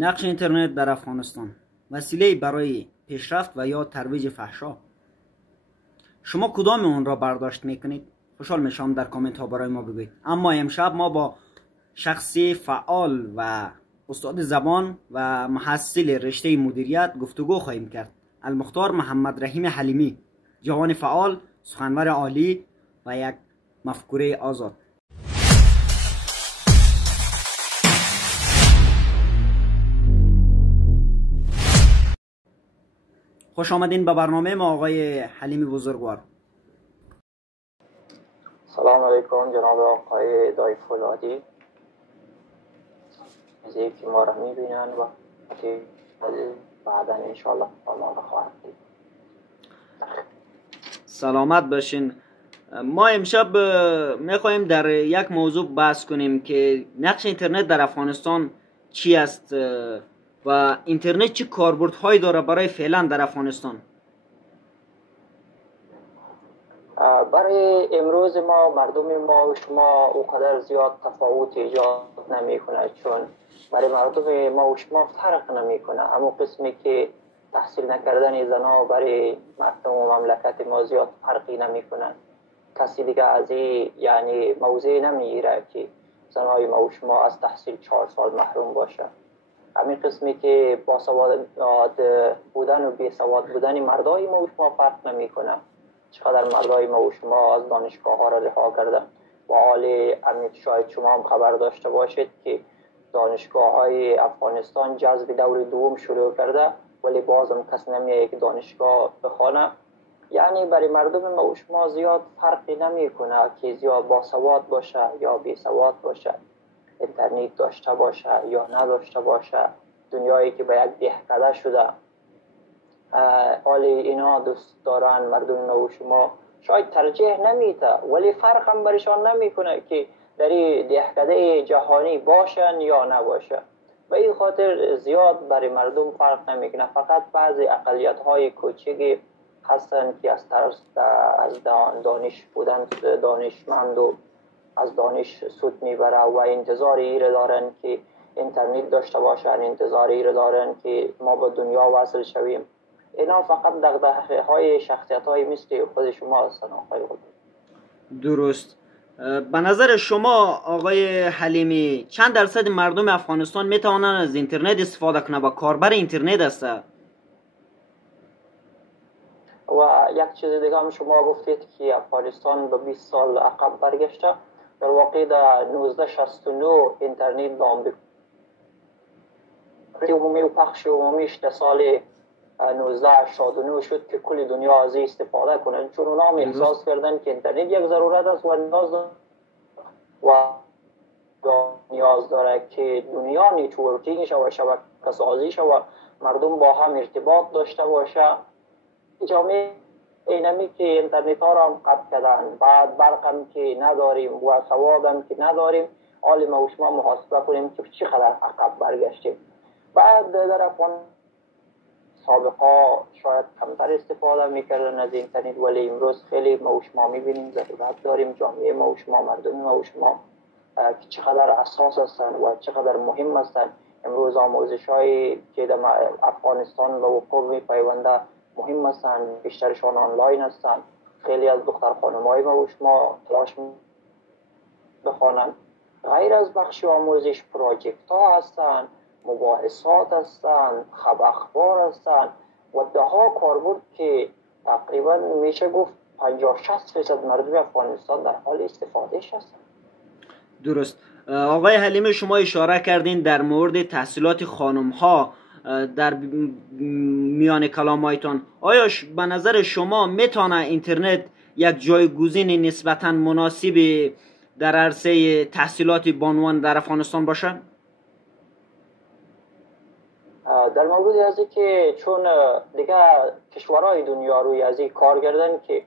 نقش اینترنت در افغانستان، وسیله برای پیشرفت و یا ترویج فحشا. شما کدام اون را برداشت میکنید؟ خوشحال میشم در کامنت ها برای ما بگویید. اما امشب ما با شخصی فعال و استاد زبان و محصل رشته مدیریت گفتگو خواهیم کرد. المختار محمد رحیم حلیمی، جوان فعال، سخنور عالی و یک مفکوره آزاد. خوش آمدین به برنامه ما آقای حلیمی بزرگوار. سلام علیکم جناب آقای دای فولادی، چیزی که ما را میبینن و بعدا انشاءالله ما را خواهد دید. سلامت باشین. ما امشب میخوایم در یک موضوع بحث کنیم که نقش اینترنت در افغانستان چی است و اینترنت چه کاربردهایی داره برای فعلا در افغانستان. برای امروز ما مردم ما و شما اوقدر زیاد تفاوت ایجاد نمی کنه، چون برای مردم ما و شما فرق نمی کنه. اما قسمی که تحصیل نکردن زنها برای مردم و مملکت ما زیاد فرقی نمی کنه. کسی دیگه از این یعنی موضع نمیگیره که زنهای ما و شما از تحصیل 4 سال محروم باشه. همین قسمی که باسواد بودن و بی سواد بودن مردای ما و شما فرق نمی کنه. چقدر مردای ما و شما از دانشگاه ها را رها کردن و حال امید شاید شما هم خبر داشته باشید که دانشگاه های افغانستان جذب دور دوم شروع کرده، ولی بازم کس نمیه که دانشگاه بخونه. یعنی برای مردم ما و شما زیاد فرقی نمی کنه که زیاد باسواد باشه یا بی سواد باشه، اینترنت داشته باشه یا نداشته باشه. دنیایی که به یک دهکده شده، حال اینا دوست دارن مردم ما و شما شاید ترجیح نمیده، ولی فرق هم برشان نمیکنه که در این دهکده جهانی باشن یا نباشه. به این خاطر زیاد برای مردم فرق نمیکنه. فقط بعضی اقلیت های کوچیکی هستن که از ترس از دانش بودن دانشمند و از دانش سود میبره و انتظار ایره دارن که اینترنت داشته باشن، انتظار ایره دارن که ما با دنیا وصل شویم. اینا فقط دغدغه های شخصیت های مثل خود شما هستن آقای خود. درست. به نظر شما آقای حلیمی چند درصد مردم افغانستان میتوانند از اینترنت استفاده کنند و کاربر اینترنت است؟ و یک چیز دیگه هم شما گفتید که افغانستان به 20 سال عقب برگشته. در واقع در 1969 اینترنت به آمریکا عمومی و پخش عمومیش در سال 1989 شد که کل دنیا از استفاده کنند، چون اونا هم احساس کردن که اینترنت یک ضرورت است و نیاز داره که دنیا نیتورکینگ شه و شبکه سازی شه و مردم با هم ارتباط داشته باشه. جامعه اینمی که اینترنت ها را هم قطع کردن، بعد برق هم که نداریم و سواد هم که نداریم. حال ما و شما محاسبه کنیم که چقدر عقب برگشتیم. بعد در افغان سابقا شاید کمتر استفاده میکردن از اینترنت، ولی امروز خیلی ما و شما میبینیم ضرورت داریم. جامعه ما و شما، مردم ما و شما که چقدر اساس هستن و چقدر مهم هستن. امروز آموزش هایی که در افغانستان به وقوع میپیونده مهم هستن، بیشترشان آنلاین هستن. خیلی از دختر خانم‌های ما و شما تلاش بخوانند. غیر از بخش آموزش پروژکت ها هستن، مباحثات هستن، خبر هستن و ده ها کاربرد که تقریبا میشه گفت 50-60% مردم افغانستان در حال استفادهش هستن. درست. آقای حلیمی شما اشاره کردین در مورد تحصیلات خانم ها در میان کلامایتان. آیا به نظر شما میتونه اینترنت یک جایگزین نسبتا مناسب در عرصه تحصیلات بانوان در افغانستان باشه؟ در مورد ازی که چون دیگه کشورهای دنیا روی ازی کار کردن که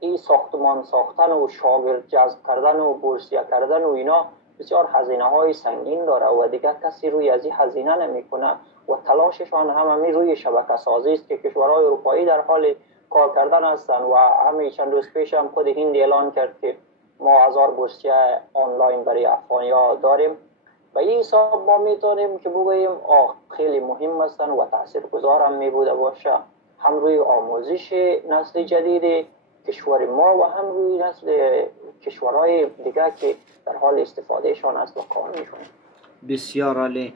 این ساختمان ساختن و شاگرد جذب کردن و بورسیه کردن و اینا بسیار هزینه های سنگین داره و دیگه کسی روی ازی هزینه نمیکنه و تلاششان همین روی شبکه سازی است که کشورهای اروپایی در حال کار کردن هستن و همین چند روز پیش هم خود هند اعلان کرد که ما 1000 بورسیه آنلاین برای افغانیا داریم به این حساب ما میتونیم که بگوییم خیلی مهم هستن و تاثیرگذار هم می بوده باشه، هم روی آموزش نسل جدید کشور ما و هم روی نسل کشورهای دیگه که در حال استفادهشان است و کار میکنند. بسیار عالی.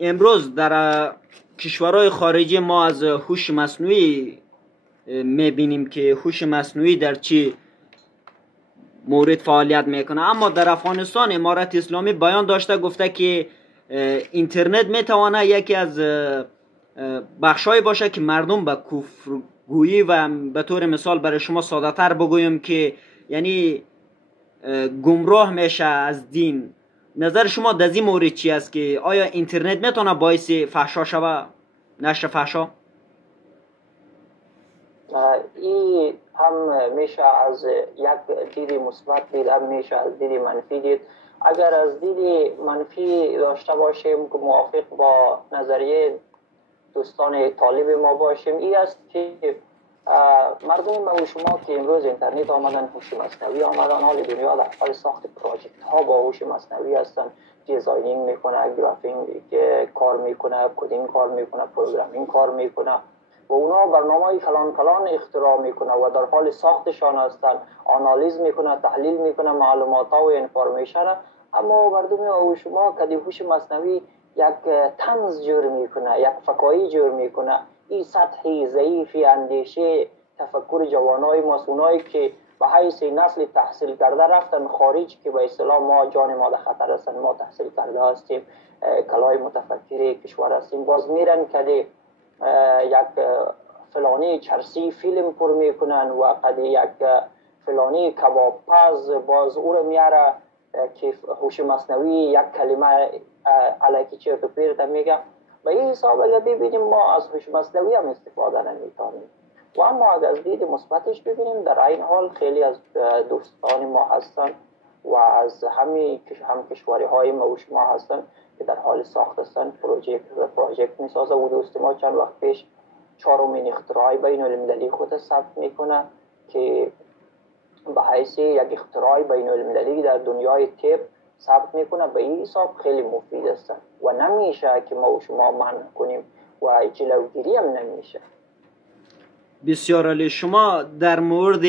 امروز در کشورهای خارجی ما از هوش مصنوعی میبینیم که هوش مصنوعی در چی مورد فعالیت میکنه، اما در افغانستان امارت اسلامی بیان داشته، گفته که اینترنت میتواند یکی از بخشای باشه که مردم به کفرگویی و به طور مثال برای شما ساده تر بگویم که یعنی گمراه میشه از دین. نظر شما در این مورد چی است که آیا اینترنت میتونه باعث فحشا شوه، نشر فحشا؟ این هم میشه از یک دید مثبت دید، هم میشه از دید منفی دید. اگر از دید منفی داشته باشیم که موافق با نظریه دوستان طالب ما باشیم، این است که مردم ما و شما که امروز اینترنت آمدن، هوش مصنوعی آمدن، حال دنیا در حال ساخت پروژکت ها با هوش مصنوعی هستن. دیزاینینگ میکنه، گرافینگ کار میکنه، کدینگ کار میکنه، پروگرامینگ کار میکنه و اونا برنامه کلان کلان اختراع میکنه و در حال ساختشان هستن، آنالیز میکنه، تحلیل میکنه معلومات ها و انفورمیشن. اما مردم و شما که هوش مصنوعی یک طنز جور میکنه، یک فکایی جور میکنه. این سطحی ضعیفی اندیشه تفکر جوانای ماست، اونایی که به حیث نسل تحصیل کرده رفتن خارج که به اصطلاح ما جان ما در خطر هستن، ما تحصیل کرده هستیم، کلای متفکر کشور هستیم، باز میرن که یک فلانی چرسی فیلم پر میکنن و قد یک فلانی کباب پز باز او رو میاره که هوش مصنوعی یک کلمه علیکی چرت و پرت میگه. به این حساب اگر ببینیم ما از هوش مصنوعی هم استفاده نمیتونیم. و اما اگر از دید مثبتش ببینیم، در این حال خیلی از دوستان ما هستن و از هم کشوری های ما و شما هستن که در حال ساخت هستن، پروژکت میسازه و دوست ما چند وقت پیش 4مین اختراع بین المللی خود ثبت میکنه که به حیث یک اختراع بین المللی در دنیای طب ثبت میکنه. به این حساب خیلی مفید است و نمیشه که ما و شما منع کنیم و جلوگیری هم نمیشه. بسیار عالی. شما در مورد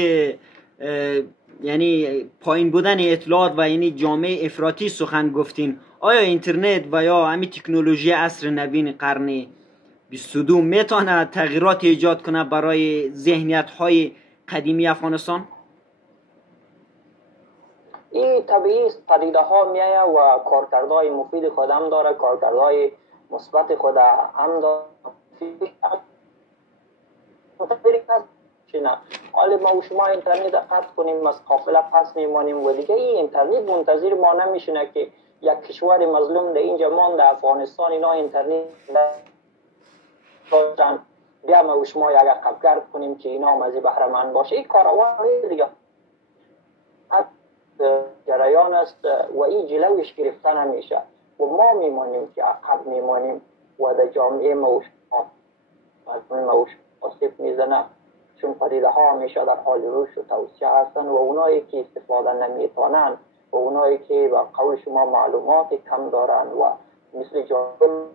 یعنی پایین بودن اطلاعات و یعنی جامعه افراطی سخن گفتین. آیا اینترنت و یا همین تکنولوژی عصر نوین قرن 22 میتونه تغییرات ایجاد کنه برای ذهنیت های قدیمی افغانستان؟ این طبیعی پدیده ها میایه و کارکردهای مفید خود هم داره، کارکردهای مثبت خود هم داره. حالا ما و شما اینترنت قطع کنیم، از قافله پس میمانیم و دیگه این اینترنت منتظر ما نمیشونه که یک کشور مظلوم در اینجا مانده افغانستان اینا اینترنت داشتن بیا ما و شما یک عقب‌گرد کنیم که اینا هم از بهره مند باشه. این کارها دیگه جریان است و این جلوش گرفته نمیشه و ما میمانیم که عقب میمانیم و در جامعه ما و شما آسیب میزنه، چون پدیده ها همیشه در حال رشد و توسعه هستن و اونایی که استفاده نمیتونن و اونایی که با قول شما معلومات کم دارن و مثل جامعه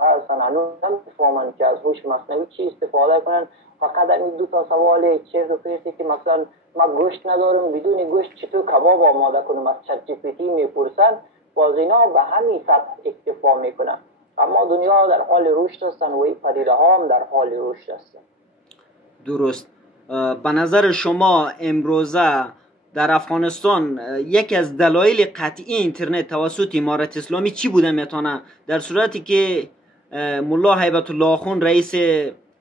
هستن هنوز نمیفهمن که از هوش مصنوعی چی استفاده کنن. فقط همین 2 سوال چرت و پرتی که مثلا ما گوشت ندارم، بدون گوشت چطور کباب آماده کنم از چت جی پی تی میپرسن، باز اینا به همین سطح اکتفا میکنن. اما دنیا در حال رشد هستن و این پدیده ها هم در حال رشد هستن. درست. به نظر شما امروزه در افغانستان یکی از دلایل قطعی اینترنت توسط امارت اسلامی چی بوده میتونه، در صورتی که ملا هیبت الله آخوند رئیس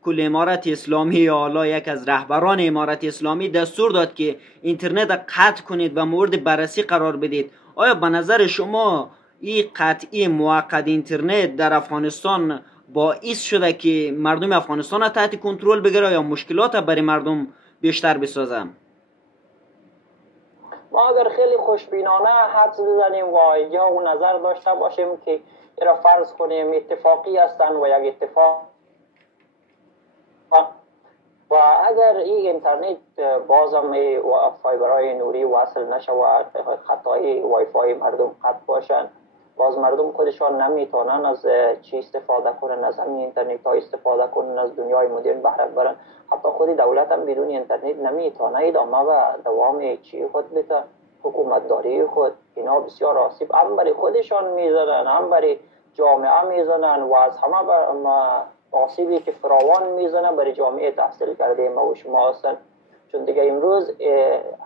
کل امارت اسلامی یا حالا یک از رهبران امارت اسلامی دستور داد که اینترنت قطع کنید و مورد بررسی قرار بدید؟ آیا به نظر شما این قطعی موقت اینترنت در افغانستان باعث شده که مردم افغانستان تحت کنترل بگیره یا مشکلات برای مردم بیشتر بسازه؟ ما اگر خیلی خوشبینانه حدس بزنیم و یا اون نظر داشته باشیم که را فرض کنیم اتفاقی هستن و یک اتفاق و اگر این اینترنت بازم فایبرهای نوری وصل نشود، خطای وای فای مردم قطع باشن، باز مردم خودشان نمیتونن از چی استفاده کنن، از همین اینترنت ها استفاده کنن، از دنیای مدرن بهره برن. حتی خود دولت هم بدون اینترنت نمیتونه ادامه و دوام چی خود بده، حکومت داری خود. اینا بسیار آسیب هم برای خودشان میزنن، هم برای جامعه میزنن و از همه آسیبی که فراوان میزنه برای جامعه تحصیل کرده ما و شما هستن. چون دیگه امروز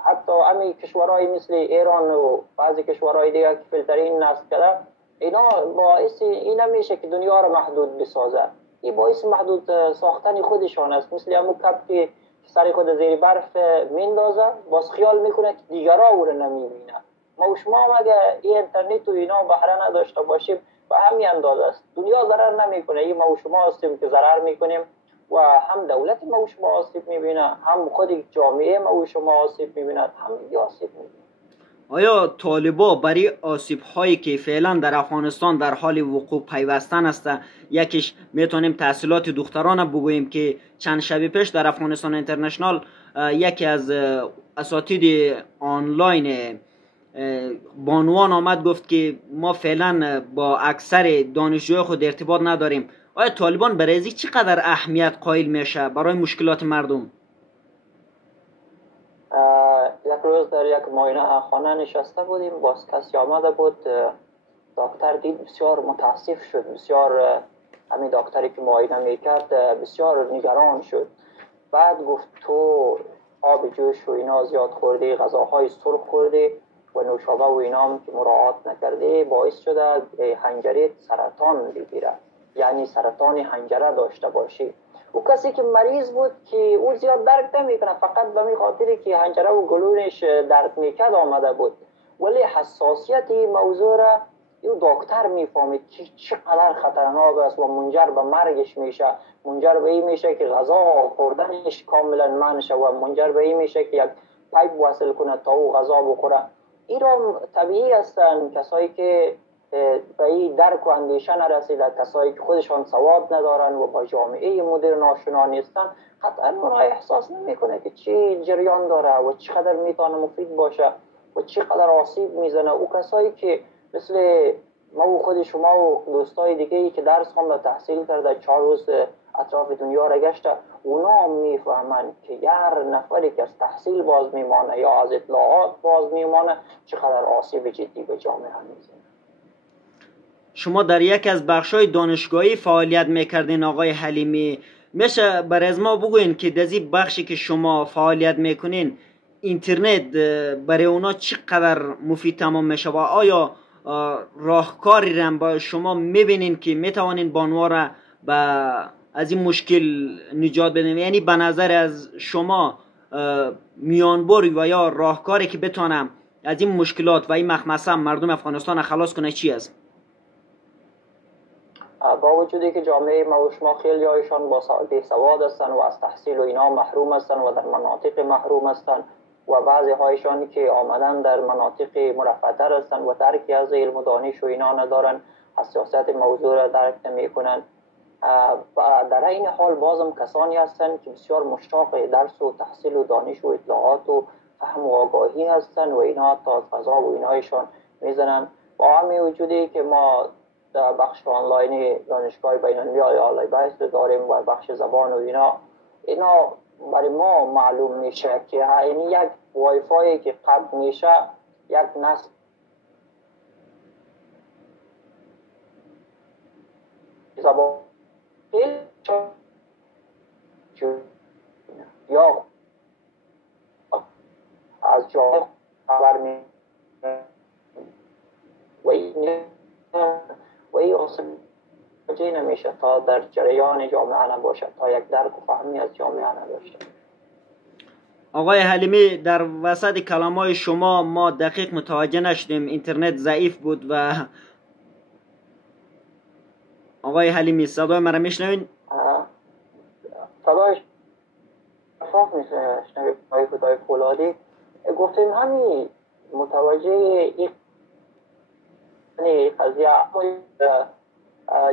حتی همین کشورهای مثل ایران و بعضی کشورهای دیگه که فیلترین نصب کرده، اینا باعث این نمیشه که دنیا رو محدود بسازه. این باعث محدود ساختن خودشان است. مثل همون کپ که سر خود زیر برف میندازه، باز خیال میکنه که دیگرها او رو نمیبینه. ما و شما هم اگه این اینترنت و اینا بهره نداشته باشیم و همین اندازه است، دنیا ضرر نمیکنه. این ما و شما هستیم که ضرر میکنیم و هم دولت ما و شما آسیب میبینه، هم خود جامعه ما و شما آسیب میبینه، هم دیگه آسیب میبینه. آیا طالبا برای آسیب هایی که فعلا در افغانستان در حال وقوع پیوستن است، یکیش میتونیم تحصیلات دختران بگوییم که چند شب پیش در افغانستان اینترنشنال یکی از اساتید آنلاین بانوان آمد گفت که ما فعلا با اکثر دانشجوی خود ارتباط نداریم. آیا طالبان برای ازی چقدر اهمیت قائل میشه برای مشکلات مردم؟ یک روز در یک معاینه خانه نشسته بودیم، باز کسی آمده بود، دکتر دید بسیار متاسف شد، بسیار همین دکتری که معاینه میکرد بسیار نگران شد. بعد گفت تو آب جوش و اینا زیاد خوردی، غذاهای سرخ خوردی و نوشابه و اینا هم که مراعات نکردی باعث شده حنجره سرطان بگیره، یعنی سرطان حنجره داشته باشی. او کسی که مریض بود که او زیاد درک نمیکنه، فقط به می خاطری که حنجره و گلونش درد میکرد آمده بود، ولی حساسیت این موضوع را این دکتر میفهمید که چقدر خطرناک است و منجر به مرگش میشه. منجر به این میشه که غذا خوردنش کاملا منع شه و منجر به این میشه که یک پایپ وصل کنه تا او غذا بخوره. این را طبیعی هستن کسایی که به این درک و اندیشه نرسیده، کسایی که خودشان سواد ندارن و با جامعه مدرن آشنا نیستن، قطعا اونا احساس نمیکنه که چی جریان داره و چقدر میتونه مفید باشه و چقدر آسیب میزنه. او کسایی که مثل ما و خود شما و دوستای دیگه ای که درس خوانده تحصیل کرده 4 روز اطراف دنیا را گشته، اونا هم میفهمن که یه نفری که از تحصیل باز میمانه یا از اطلاعات باز میمانه چقدر آسیب جدی به جامعه میزنه. شما در یک از بخش‌های دانشگاهی فعالیت میکردین آقای حلیمی، میشه برای از ما بگوین که در این بخشی که شما فعالیت میکنین اینترنت برای اونا چقدر مفید تمام میشه و آیا راهکاری را با شما میبینین که میتوانین بانوها را از این مشکل نجات بدین؟ یعنی به نظر از شما میانبری و یا راهکاری که بتونم از این مشکلات و این مخمسه مردم افغانستان خلاص کنه چی است؟ با وجودی که جامعه ما و شما خیلی هایشان بی سواد هستن و از تحصیل و اینا محروم هستن و در مناطق محروم هستن و بعضی هایشان که آمدن در مناطق مرفه‌تر هستن و درکی از علم و دانش و اینا ندارن، حساسیت موضوع را درک نمی کنن. در این حال بازم کسانی هستن که بسیار مشتاق درس و تحصیل و دانش و اطلاعات و فهم و آگاهی هستن و اینا تا فضا و اینایشان میزنن. با همین وجودی که ما بخش آنلاینی دانشگاه بین‌المللی آلای بحث داریم و بخش زبان و اینا برای ما معلوم میشه که یعنی یک وای فایی که قطع میشه یک نسل زبان یا از جامعه خبر می و این اصلا نمیشه تا در جریان جامعه نباشه، تا یک درک و فهمی از جامعه نداشته. آقای حلیمی، در وسط کلامای شما ما دقیق متوجه نشدیم، اینترنت ضعیف بود و آقای حلیمی صدای مرا میشنوین؟ صدایش صاف میشنوید آقای فتای فولادی. گفتیم همین متوجه این قضیه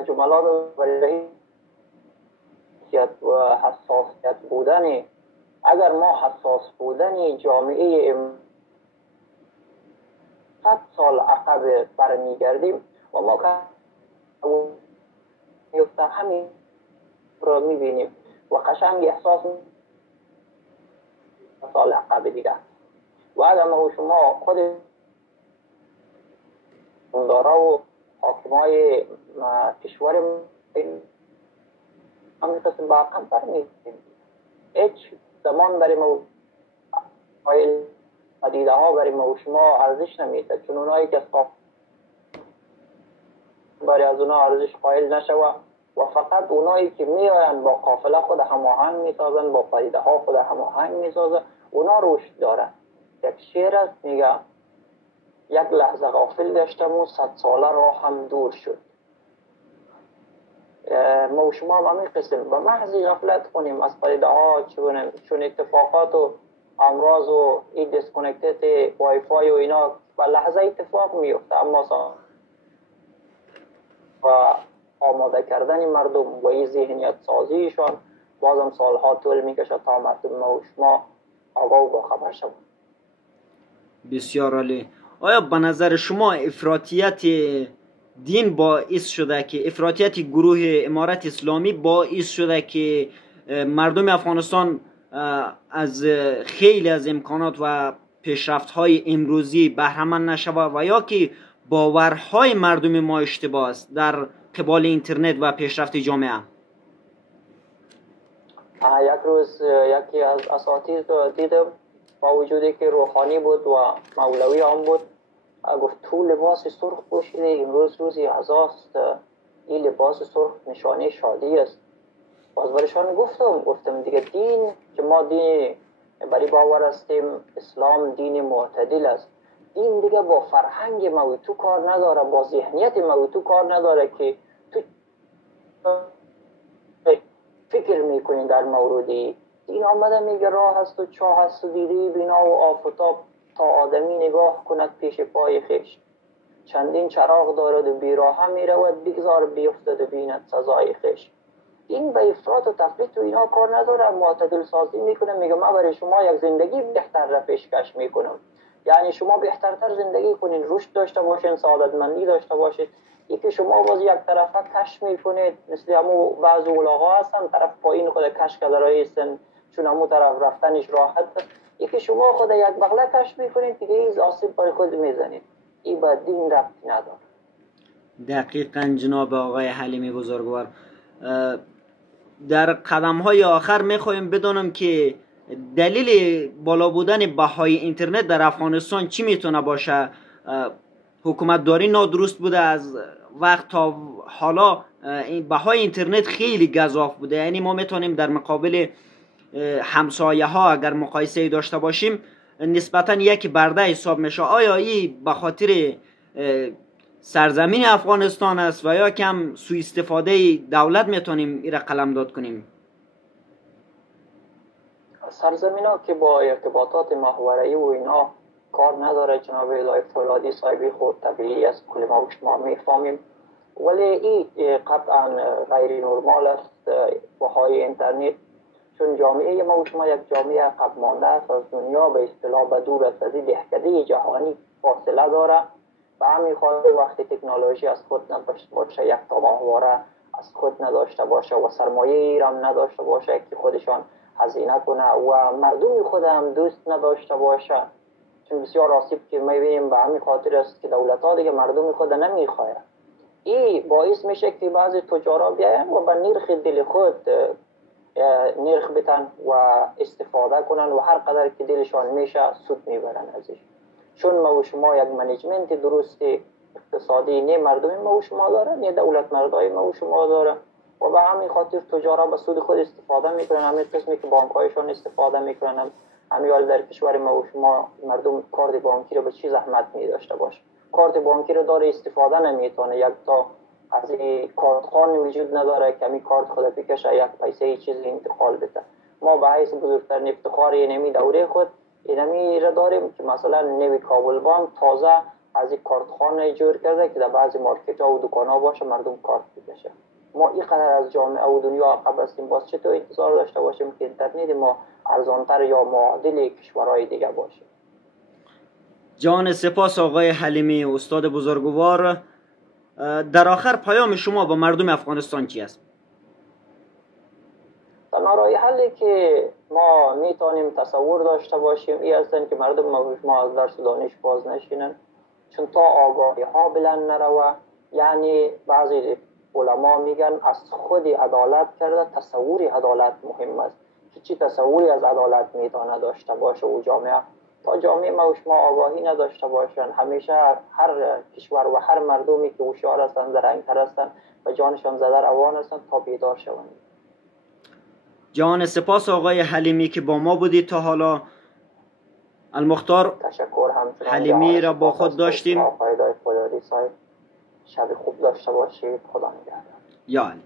جملات برای حساسیت و حساسیت بودن، اگر ما حساس بودن جامعه 100 سال عقب برمیگردیم و ما میفته همین را میبینیم و قشنگ احساس سال عقب دیگه. و اگر ما و شما خود دارا و حاکمای کشور همین قسم با عقب برمیگردیم، هیچ زمان برای ما پدیده ها برای ما و شما ارزش نمیده، چون اونایی که برای از اونا ارزش قائل نشوه و فقط اونایی که میآیند با قافله خود هماهنگ میسازن، با پدیده ها خود هماهنگ میسازن، اونا رشد داره. یک شعر است میگه یک لحظه غافل گشتم و 100 ساله راه هم دور شد. ما و شما هم همین قسم به محض غفلت کنیم از پدیده ها، چون اتفاقات و امراض و این دیسکونکتد وای فای و اینا به لحظه اتفاق میفته، اما و آماده کردن مردم و این ذهنیت سازیشان بازم سالها طول میکشه تا مردم ما و شما آگاه و باخبر شوند. بسیار عالی. آیا به نظر شما افراطیت دین باعث شده که افراطیت گروه امارت اسلامی باعث شده که مردم افغانستان از خیلی از امکانات و پیشرفت‌های امروزی بهره‌مند نشود و یا که باورهای مردم ما اشتباه است در قبال اینترنت و پیشرفت جامعه؟ یک روز یکی از اساتید دیدم، با وجودی که روحانی بود و مولوی هم بود، گفت تو لباس سرخ پوشیده، امروز روزی عزاست، این لباس سرخ نشانه شادی است. باز برشان گفتم دیگه دین که ما دین برای باور هستیم اسلام دین معتدل است، دین دیگه با فرهنگ ما تو کار نداره، با ذهنیت ما تو کار نداره که تو فکر میکنین در موردی. دین آمده میگه راه هست و چاه هست و دیده بینا و آفتاب تا آدمی نگاه کند پیش پای خیش، چندین چراغ دارد و بیراه میرود بگذار بیفتد و بیند سزای خیش. این به افراط و تفریط و اینا کار نداره، معتدل سازی میکنه، میگه من برای شما یک زندگی بهتر را پیشکش میکنم، یعنی شما بهترتر زندگی کنین، رشد داشته باشین، سعادتمندی داشته باشید. یکی شما باز یک طرفه کش میکنید، مثل همو بعض اولاغا هستن طرف پایین خود کش کده رایستن چون همو طرف رفتنش راحت است، یکی شما خود یک بغله کش میکنید دیگه ایز آسیب برای خود میزنید. این با دین ربطی نداره. دقیقاً جناب آقای حلیمی بزرگوار. در قدم های آخر میخوایم بدونم که دلیل بالا بودن بهای اینترنت در افغانستان چی میتونه باشه؟ حکومتداری نادرست بوده از وقت تا حالا، این بهای اینترنت خیلی گزاف بوده، یعنی ما میتونیم در مقابل همسایه ها اگر مقایسه داشته باشیم نسبتا یک برده حساب میشه. آیا این به خاطر سرزمین افغانستان است و یا کم سوء استفاده دولت میتونیم این را قلمداد کنیم؟ سرزمین ها که با ارتباطات محوری و اینا کار نداره، جناب الهی فولادی صاحبی خود طبیعی است، کل ما و شما میفهمیم، ولی این قطعا غیر نرمال است بهای اینترنت، چون جامعه ما و شما یک جامعه عقب مانده است از دنیا، به اصطلاح به دور است از دهکده جهانی فاصله داره. به همین خاطر وقتی تکنولوژی از خود نداشته باشه، یک تا ماهواره از خود نداشته باشه و سرمایه ایران نداشته باشه که خودشان هزینه کنه و مردم خود هم دوست نداشته باشه، چون بسیار آسیب که میبینیم به همین خاطر است که دولت ها دیگه مردم خود نمیخواه. این باعث میشه که بعضی تجارا بیاین و به نرخ دل خود نرخ بتن و استفاده کنن و هر قدر که دلشان میشه سود میبرن ازش، چون ما و شما یک منیجمنت درست اقتصادی نه مردم ما و شما داره نه دولت مردای ما و شما داره و به همین خاطر تجارا به سود خود استفاده میکنن، همین قسمی که بانک هایشان استفاده میکنن. همین در کشور ما و شما مردم کارت بانکی رو به چی زحمت می داشته باشه، کارت بانکی رو داره استفاده نمیتونه، یک تا از کارت خان وجود نداره که همین کارت خود بکشه یک پیسه چیزی انتقال بده. ما به حیث بزرگترین افتخار اینمی دوره خود اینمی را داریم که مثلا نوی کابل بانک تازه از این کارت خانه جور کرده که در بعضی مارکت ها و دکان ها باشه مردم کارت بکشه. ما اینقدر از جامعه و دنیا عقب هستیم، باز چطور انتظار داشته باشیم که اینترنت ما ارزانتر یا معادل کشورهای دیگه باشه؟ جان سپاس آقای حلیمی استاد بزرگوار. در آخر پیام شما با مردم افغانستان چی است؟ تنها راه حلی که ما میتونیم تصور داشته باشیم این هستند که مردم ما از درس و دانش باز نشینن، چون تا آگاهی ها بلند نروه. یعنی بعضی علما میگن از خود عدالت کرده تصوری عدالت مهم است، که چی تصوری از عدالت میتونه داشته باشه و جامعه تا جامعه ما و شما آگاهی نداشته باشن، همیشه هر کشور و هر مردمی که هوشیار هستند زرنگ‌تر هستند و جانشان زده روان هستند تا بیدار شوند. جان سپاس آقای حلیمی که با ما بودید تا حالا. المختار تشکر همچنان حلیمی را با خود داشتیم. شب خوب داشته باشید. خدا نگهدار. یا علی.